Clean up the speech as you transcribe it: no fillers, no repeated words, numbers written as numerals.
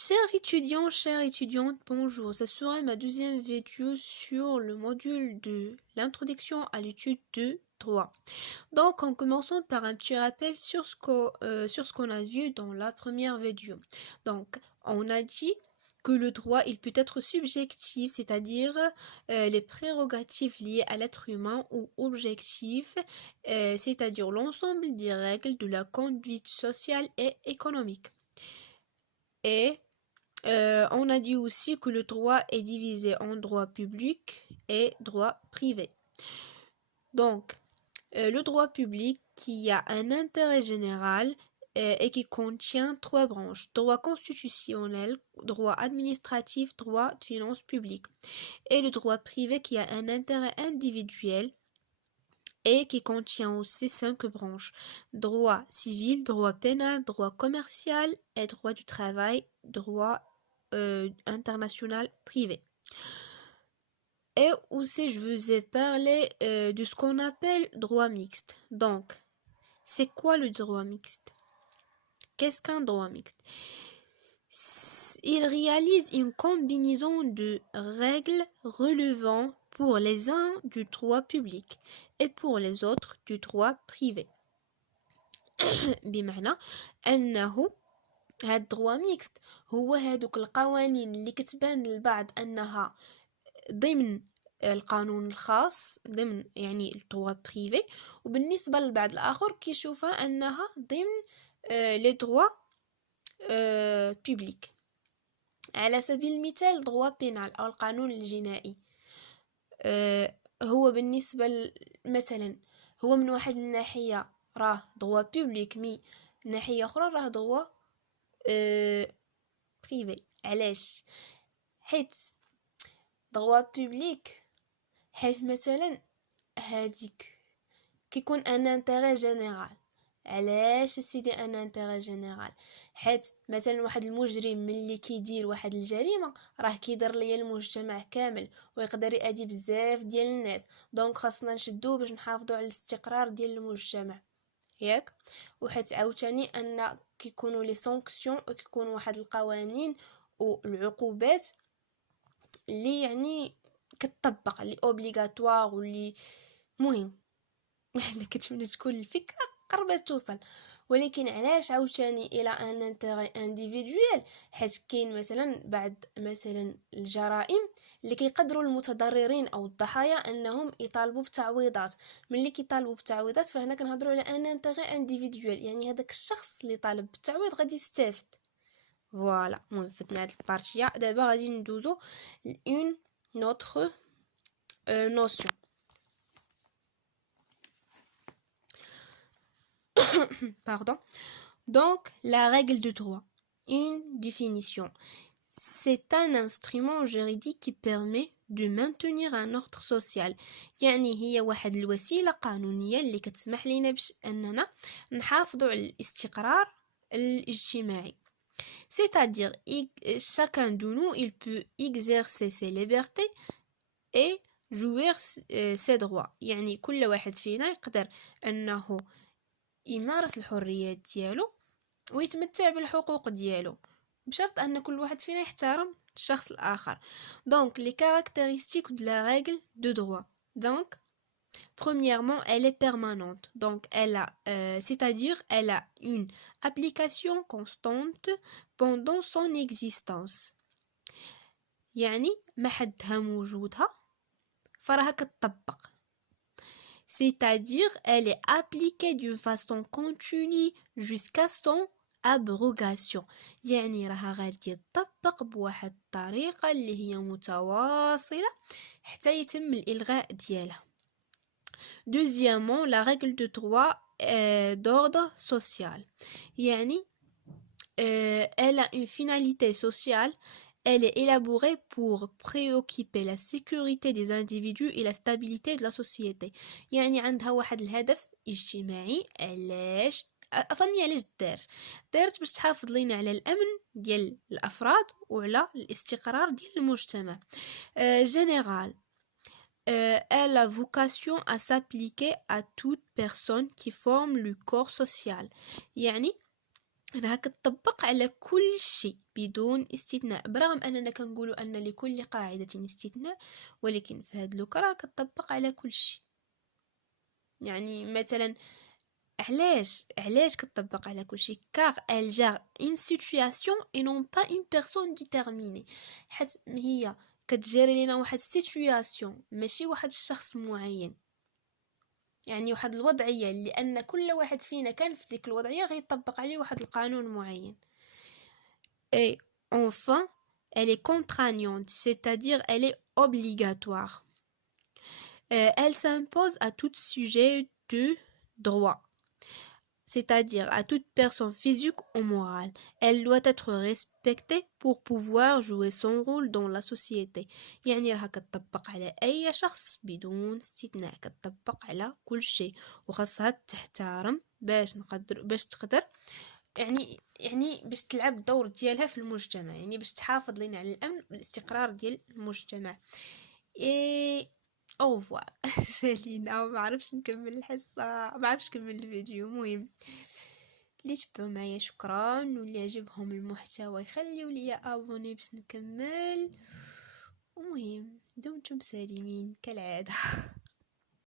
Chers étudiantes, bonjour. Ça sera ma deuxième vidéo sur le module de l'introduction à l'étude de droit. Donc, en commençant par un petit rappel sur ce qu'on a vu dans la première vidéo. Donc, on a dit que le droit, il peut être subjectif, c'est-à-dire les prérogatives liées à l'être humain, ou objectif, c'est-à-dire l'ensemble des règles de la conduite sociale et économique. Et on a dit aussi que le droit est divisé en droit public et droit privé. Donc, le droit public qui a un intérêt général et qui contient trois branches: droit constitutionnel, droit administratif, droit de finances publiques. Et le droit privé qui a un intérêt individuel et qui contient aussi 5 branches: droit civil, droit pénal, droit commercial et droit du travail, droit international privé. Et aussi, je vous ai parlé de ce qu'on appelle droit mixte. Donc, c'est quoi le droit mixte? Qu'est-ce qu'un droit mixte? Il réalise une combinaison de règles relevant pour les uns du droit public et pour les autres du droit privé. بمعنى أنه هاد الدروا ميكست هو هادوك القوانين اللي كتبان للبعض أنها ضمن القانون الخاص، ضمن يعني الدروا بريفي، وبالنسبة للبعض الآخر كيشوفها أنها ضمن لي دروا بيبليك. على سبيل المثال دروا بينال أو القانون الجنائي، هو بالنسبة مثلا هو من واحد الناحية راه دروا بيبليك، مي ناحية أخرى راه دروا بريفي. علاش؟ حيت دروا بيبليك حيت مثلا هاديك كيكون ان انتيغي جينيرال. علاش سيدي ان انتيغي جينيرال؟ حيت مثلا واحد المجرم ملي كيدير واحد الجريمه راه كيضر ليا المجتمع كامل ويقدر يأذي بزاف ديال الناس، دونك خاصنا نشدوه باش نحافظوا على الاستقرار ديال المجتمع، ياك؟ وحيت عاوتاني ان كيكونوا لي سانكسيون وكيكونوا واحد القوانين والعقوبات اللي يعني كتطبق، اللي اوبليغاتوار واللي مهم. انا كنتمنى تكون الفكره قربت توصل. ولكن علاش عاوتاني الى ان انتيغي انديفيدويل؟ حيت كاين مثلا بعض مثلا الجرائم اللي كيقدروا المتضررين او الضحايا انهم يطالبوا بتعويضات. ملي كيطالبوا بتعويضات فهنا كنهضروا على ان انتيغي انديفيدويل، يعني هذاك الشخص اللي طالب بالتعويض غادي يستافد. فوالا، المهم فتنا هاد البارتيه. دابا غادي ندوزو لون نوتر notion. Pardon. Donc, la règle de droit. Une définition. C'est un instrument juridique qui permet de maintenir un ordre social. يعني هي واحد الوسيلة قانونية اللي كتسمح لنا باش أننا نحافظوا على الاستقرار الاجتماعي. C'est-à-dire, chacun de nous, il peut exercer ses libertés et jouir ses droits. يعني كل واحد فينا يقدر أنه يمارس الحريات ديالو ويتمتع بالحقوق ديالو، بشرط أن كل واحد فينا يحترم الشخص الآخر. Donc, les caractéristiques de la règle de droit. Donc, premièrement, elle est permanente. Donc, c'est-à-dire, elle a une application constante pendant son existence. يعني ما حدها موجودها فراها كتطبق. C'est-à-dire, elle est appliquée d'une façon continue jusqu'à son abrogation. يعني راها غادي تطبق بواحد الطريقة اللي هي متواصلة حتى يتم الإلغاء ديالها. Deuxièmement, la règle de droit est d'ordre social. يعني elle a une finalité sociale. Elle est élaborée pour préoccuper la sécurité des individus et la stabilité de la société. يعني عندها واحد الهدف اجتماعي. علاش اصلا علاش دارت باش تحافظ لينا على الامن ديال الافراد وعلى الاستقرار ديال المجتمع. général. Elle a vocation à s'appliquer à toute personne qui forme le corps social. يعني راها كتطبق على كل شيء بدون استثناء، برغم اننا كنقولوا ان لكل قاعدة استثناء، ولكن في هاد لوكا راها كتطبق على كل شيء. يعني مثلا علاش كتطبق على كل شيء؟ car elle gère une situation et non pas une personne déterminée. حيت هي كتجري لنا واحد situation ماشي واحد الشخص معين، يعني واحد الوضعية، لان كل واحد فينا كان في ديك الوضعية غيطبق عليه واحد القانون معين. Et enfin, elle est contraignante, c'est-à-dire elle est obligatoire. Elle s'impose à tout sujet de droit, c'est-à-dire à toute personne physique ou morale. Elle doit être respectée pour pouvoir jouer son rôle dans la société. يعني راها كتطبق على أي شخص بدون استثناء، كتطبق على كل شيء، وخاصها تحترم باش تقدر يعني باش تلعب الدور ديالها في المجتمع، يعني باش تحافظ لنا على الامن والاستقرار ديال المجتمع. اي او فوار سالينا، ما عرفش نكمل الحصه، ما عرفش نكمل الفيديو. المهم اللي تبعوا معايا شكرا، واللي عجبهم المحتوى يخليوا لي ابوني باش نكمل. المهم دمتم سالمين كالعاده.